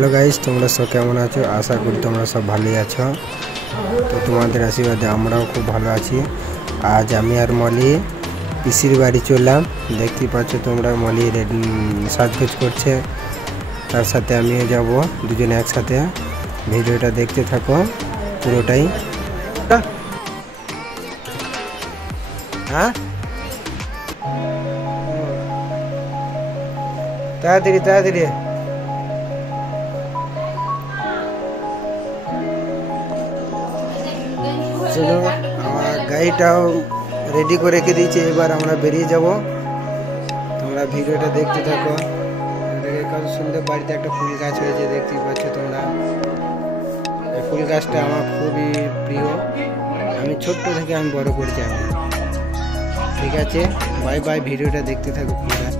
Hello guys, তোমরা সব কেমন আছো? আশা করি তোমরা সব ভালোই আছো। তো তোমাদের আশীর্বাদে আমরাও খুব ভালো আছি। আজ আমি আর মলি পিসির বাড়ি চললাম। দেখতেই পাচ্ছ তোমরা, মলি সাজগোজ করছে, তার সাথে আমিও যাব, দুজনে একসাথে। ভিডিওটা দেখতে থাকো পুরোটাই। হ্যাঁ, তাড়াতাড়ি তাড়াতাড়ি। চলো, আমার গাড়িটাও রেডি করে রেখে দিয়েছি, এবার আমরা বেরিয়ে যাব। তোমরা ভিডিওটা দেখতে থাকো। কত সুন্দর বাড়িতে একটা ফুল গাছ হয়েছে, দেখতেই পাচ্ছ তোমরা। এই ফুল গাছটা আমার খুবই প্রিয়, আমি ছোট্ট থেকে আমি বড় করেছি আমি। ঠিক আছে, বাই বাই, ভিডিওটা দেখতে থাকো ফুল গাছ।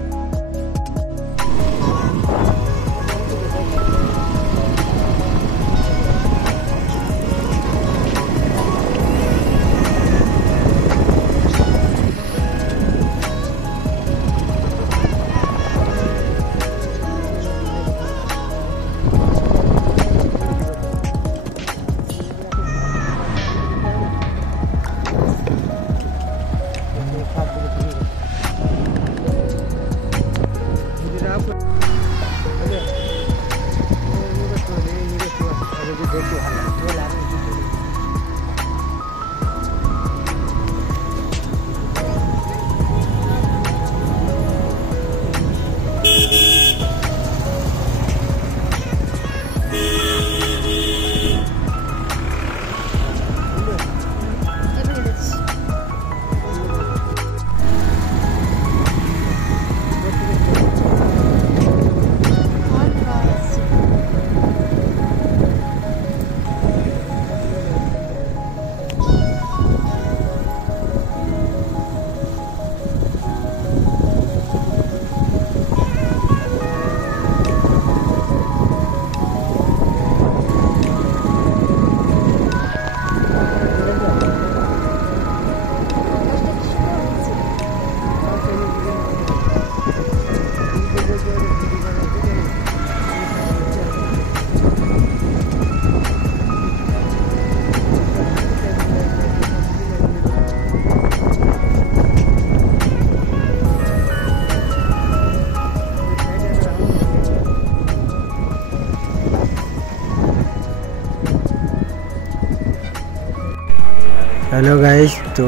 হ্যালো গাইস, তো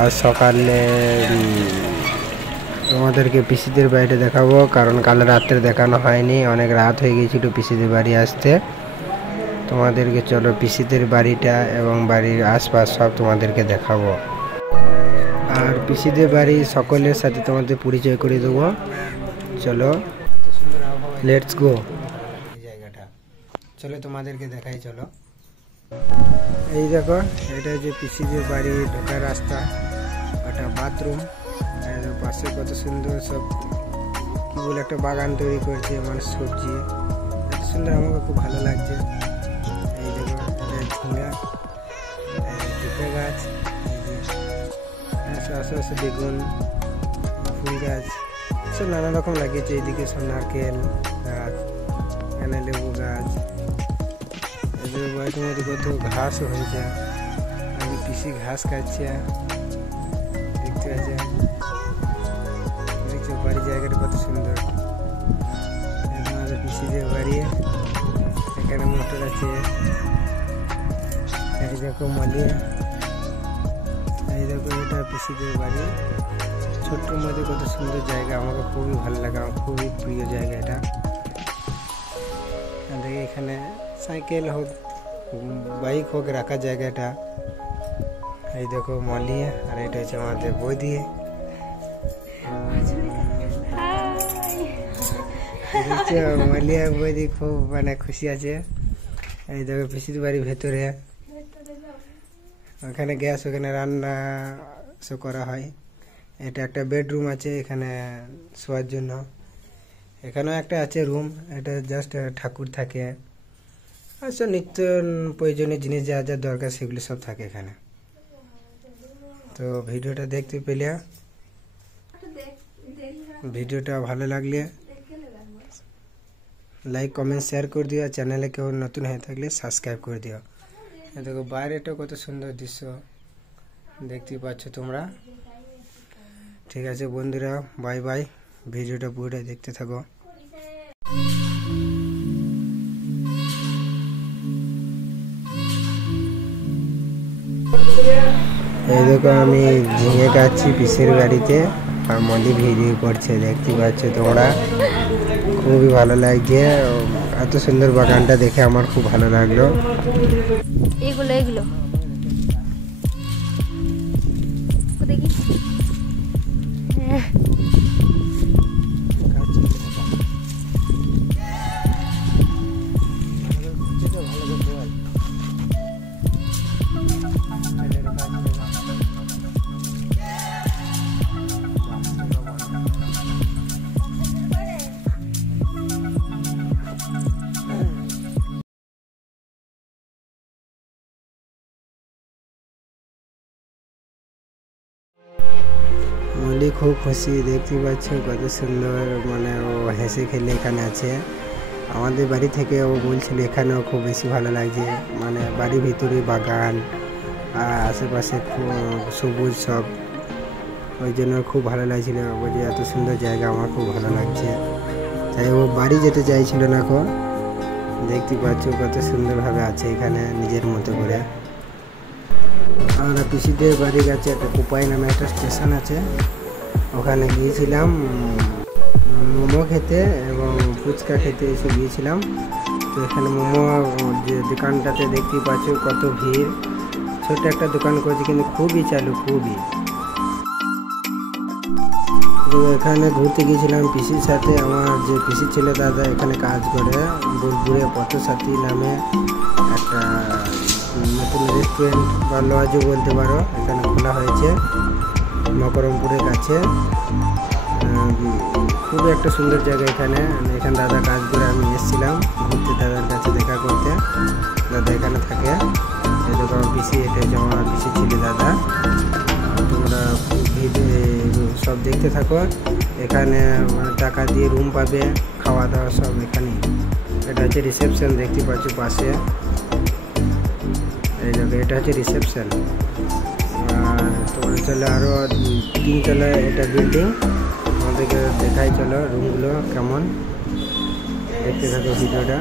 আজ সকালে তোমাদেরকে পিসিদের বাড়িতে দেখাবো, কারণ কাল রাত্রে দেখানো হয়নি, অনেক রাত হয়ে গিয়েছিল পিসিদের বাড়ি আসতে। তোমাদেরকে চলো পিসিদের বাড়িটা এবং বাড়ির আশপাশ সব তোমাদেরকে দেখাবো, আর পিসিদের বাড়ি সকলের সাথে তোমাদের পরিচয় করে দেবো। চলো, লেটস গো। এই জায়গাটা চলো তোমাদেরকে দেখাই। চলো, এই দেখো, এটা যে পিসিদের বাড়ি ঢোকার রাস্তা, একটা বাথরুম, পাশে কত সুন্দর সব কি বলে একটা বাগান তৈরি করছে, মানে সবজি এত সুন্দর, আমাকে খুব ভালো লাগছে। এই দেখো, এটা ঝিঙ্গা, পেঁপে গাছ, আশেপাশে বেগুন, ফুল গাছ, সব নানা রকম লাগিয়েছে। এইদিকে সব নারকেল গাছ, এখানে লেবু গাছ, এদের বাড়ির মধ্যে কত ঘাসও হয়েছে। আমি পিসি ঘাস খাচ্ছে, দেখতে পাচ্ছে। দেখছো বাড়ির জায়গাটা কত সুন্দর। আমাদের পিসিদের বাড়ি, এখানে মোটর আছে। এই দেখো মালিয়া, এই দেখো, এটা পিসিদের বাড়ি। ছোট্টর মধ্যে কত সুন্দর জায়গা, আমাকে খুবই ভালো লাগে, আমার খুবই প্রিয় জায়গা এটা। দেখি এখানে সাইকেল হোক বাইক হোক রাখার জায়গাটা। এই দেখো মালিয়া, আর এটা হচ্ছে আমাদের বৌদি। মালিয়া বৌদি খুব মানে খুশি আছে। এই দেখো পিসির বাড়ির ভেতরে, ওখানে গ্যাস, ওখানে রান্না সব করা হয়। এটা একটা বেডরুম আছে এখানে শোয়ার জন্য। এখানেও একটা আছে রুম, এটা জাস্ট ঠাকুর থাকে, আর সব নিত্য প্রয়োজনীয় জিনিস যা যা দরকার সেগুলি সব থাকে এখানে। তো ভিডিওটা দেখতে পেলে, ভিডিওটা ভালো লাগলে লাইক কমেন্ট শেয়ার করে দিও, চ্যানেলে কেউ নতুন হয়ে থাকলে সাবস্ক্রাইব করে দিও। দেখো বাইরেটা কত সুন্দর দৃশ্য দেখতে পাচ্ছ তোমরা। ঠিক আছে বন্ধুরা, বাই বাই, ভিডিওটা পুরোটা দেখতে থাকো। এই দেখো আমি ঝিঙে কাটছি পিসের বাড়িতে, আর মলি ভিডিও করছে দেখতে পাচ্ছ তোমরা। খুবই ভালো লাগছে, এত সুন্দর বাগানটা দেখে আমার খুব ভালো লাগলো। এগুলো এগুলো দেখি। মলি খুব খুশি, দেখতে পাচ্ছ কত সুন্দর, মানে ও হেসে খেলে এখানে আছে। আমাদের বাড়ি থেকে ও বলছিল এখানেও খুব বেশি ভালো লাগছে, মানে বাড়ির ভিতরে বাগান আর আশেপাশে সবুজ সব, ওই জন্য খুব ভালো লাগছিল। বলছে এত সুন্দর জায়গা, আমার খুব ভালো লাগছে। তাই ও বাড়ি যেতে চাইছিল না কো। দেখতে পাচ্ছ কত সুন্দরভাবে আছে এখানে নিজের মতো করে। আমরা পিসিদের বাড়ির কাছে একটা কোপাই নামে একটা স্টেশন আছে, ওখানে গিয়েছিলাম মোমো খেতে এবং ফুচকা খেতে এসে গিয়েছিলাম। তো এখানে মোমো যে দোকানটাতে দেখতে পাচ্ছ কত ভিড়, ছোট একটা দোকান করেছে কিন্তু খুবই চালু, খুবই। তো এখানে ঘুরতে গিয়েছিলাম পিসির সাথে। আমার যে পিসির ছেলে দাদা এখানে কাজ করে, বোলপুরে পথসাথী নামে একটা নতুন রেস্টুরেন্ট বা লজও বলতে পারো, এখানে খোলা হয়েছে মকরমপুরের কাছে। খুবই একটা সুন্দর জায়গা এখানে। এখানে দাদা কাজ করে, আমি এসেছিলাম ঘুরতে দাদার কাছে দেখা করতে। দাদা এখানে থাকে, এদিকে আমার পিসি, এটা হচ্ছে আমার পিসির ছেলে দাদা। তোমরা সব দেখতে থাকো। এখানে টাকা দিয়ে রুম পাবে, খাওয়া দাওয়া সব এখানেই। এটা হচ্ছে রিসেপশন, দেখতে পাচ্ছ পাশে। এই দেখো এটা হচ্ছে রিসেপশন। তোমরা চলো আরও 3 তলা এটা বিল্ডিং, আমাদেরকে দেখাই চলো রুমগুলো কেমন। দেখতে থাকো ভিডিওটা।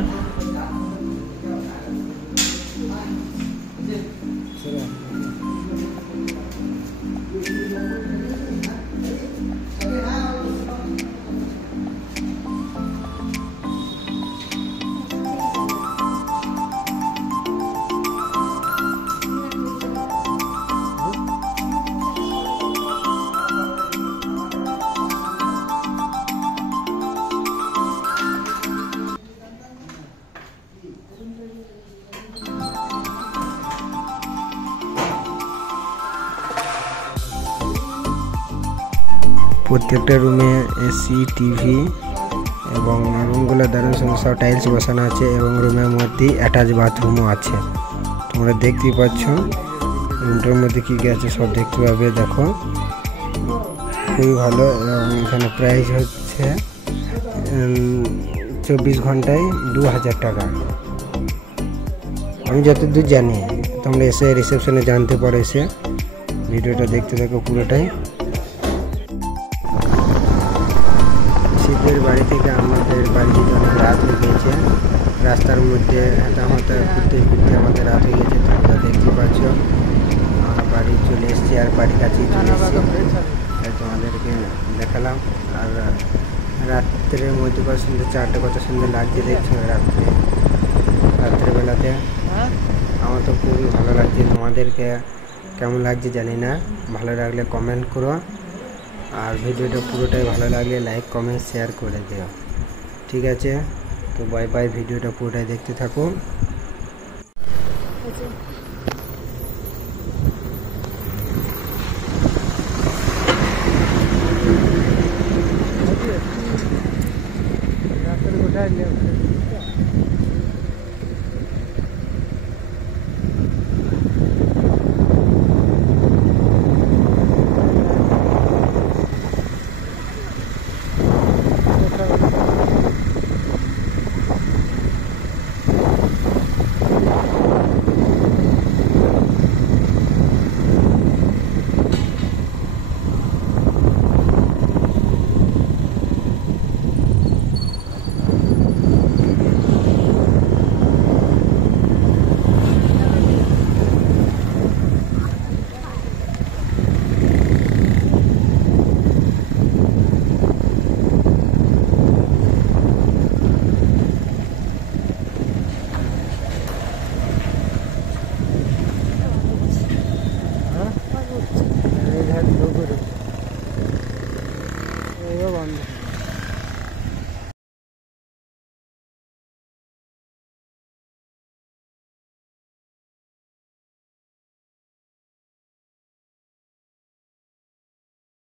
প্রত্যেকটা রুমে এসি, টিভি এবং রুমগুলো দারুণ সুন্দর, সব টাইলস বসানো আছে এবং রুমের মধ্যে অ্যাটাচ বাথরুমও আছে। তোমরা দেখতেই পাচ্ছ রুমটার মধ্যে কী কী আছে সব দেখতে পাবে। দেখো খুবই ভালো। এবং এখানে প্রাইস হচ্ছে 24 ঘন্টায় 2000 টাকা, আমি যতদূর জানি। তোমরা এসে রিসেপশনে জানতে পারো, এসে ভিডিওটা দেখতে থাকো পুরোটাই। শীতের বাড়ি থেকে আমাদের বাড়ি যেতে অনেক রাত হয়ে গিয়েছে, রাস্তার মধ্যে হাঁটাহাঁটা ঘুরতে ঘুরতে আমাদের রাত হয়ে গেছে। তোমরা দেখতে পাচ্ছ বাড়ি চলে এসেছি, আর বাড়ির কাছেই চলে এসেছি, তাই তোমাদেরকে দেখালাম। আর রাত্রের মধ্যে কত সুন্দর চারটে, কত সুন্দর লাগছে দেখছো রাত্রেবেলাতে। আমার তো খুবই ভালো লাগছে, তোমাদেরকে কেমন লাগছে জানি না। ভালো লাগলে কমেন্ট করো, আর ভিডিওটা পুরোটাই ভালো লাগলে লাইক কমেন্ট শেয়ার করে দিও। ঠিক আছে, তো বাই বাই, ভিডিওটা পুরোটাই দেখতে থাকো। রাতের কোথায়